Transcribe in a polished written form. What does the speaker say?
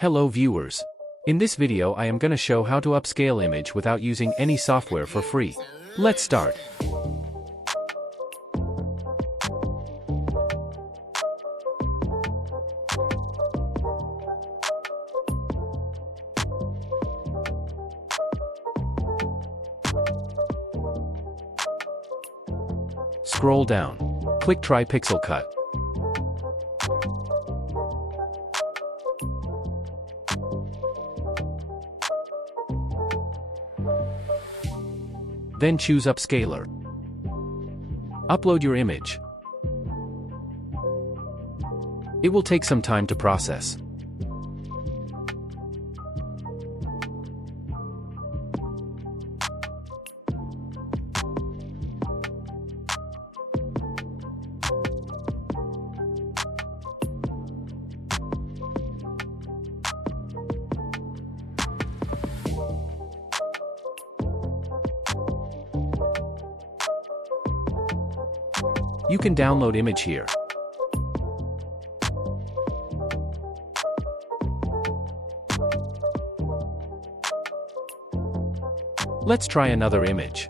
Hello viewers. In this video I am gonna show how to upscale image without using any software for free. Let's start. Scroll down. Click Try Pixel Cut. Then choose Upscaler. Upload your image. It will take some time to process. You can download image here. Let's try another image.